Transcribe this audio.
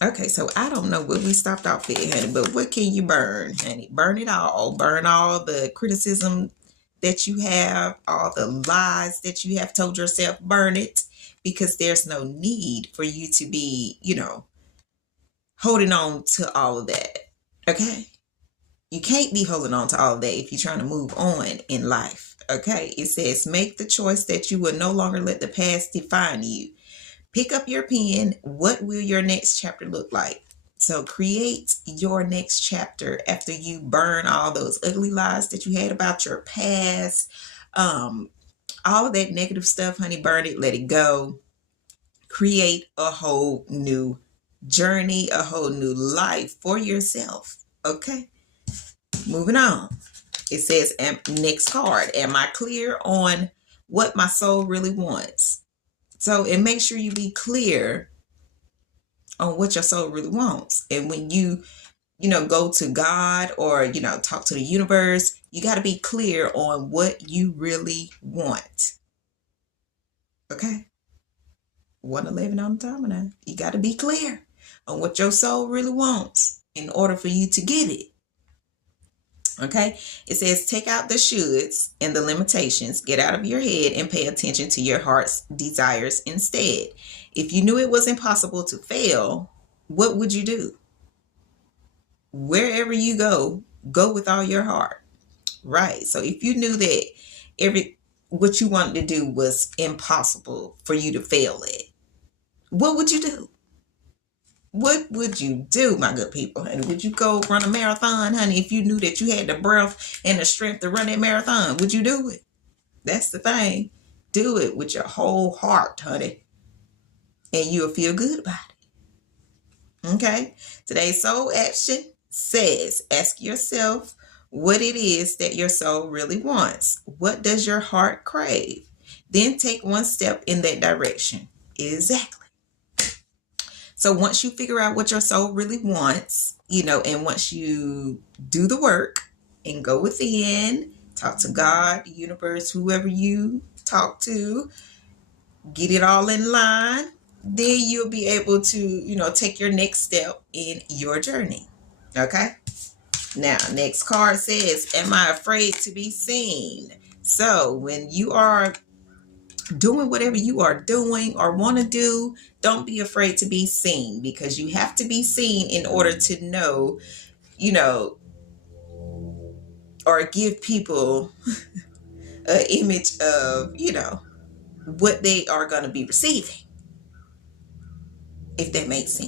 Okay, so I don't know what we stopped off at, honey, but what can you burn, honey? Burn it all. Burn all the criticism that you have, all the lies that you have told yourself. Burn it, because there's no need for you to be, holding on to all of that. Okay? You can't be holding on to all of that if you're trying to move on in life. Okay? It says, make the choice that you will no longer let the past define you. Pick up your pen. What will your next chapter look like? So create your next chapter after you burn all those ugly lies that you had about your past. All of that negative stuff, honey, burn it, let it go. Create a whole new journey, a whole new life for yourself. Okay, moving on. It says, next card, am I clear on what my soul really wants? So, and make sure you be clear on what your soul really wants. And when you go to God, or, talk to the universe, you got to be clear on what you really want. Okay? 111 on the timer now. You got to be clear on what your soul really wants in order for you to get it. Okay? It says, take out the shoulds and the limitations, get out of your head and pay attention to your heart's desires instead. If you knew it was impossible to fail, what would you do? Wherever you go with all your heart. Right? So if you knew that what you wanted to do was impossible for you to fail at, what would you do? What would you do, my good people? And would you go run a marathon, honey, if you knew that you had the breath and the strength to run that marathon? Would you do it? That's the thing. Do it with your whole heart, honey. And you'll feel good about it. Okay? Today's soul action says, ask yourself what it is that your soul really wants. What does your heart crave? Then take one step in that direction. Exactly. So once you figure out what your soul really wants, and once you do the work and go within, talk to God, the universe, whoever you talk to, get it all in line, then you'll be able to, take your next step in your journey. Okay? Now, next card says, am I afraid to be seen? So when you are doing whatever you are doing or want to do, don't be afraid to be seen, because you have to be seen in order to know, or give people an image of, what they are going to be receiving, if that makes sense.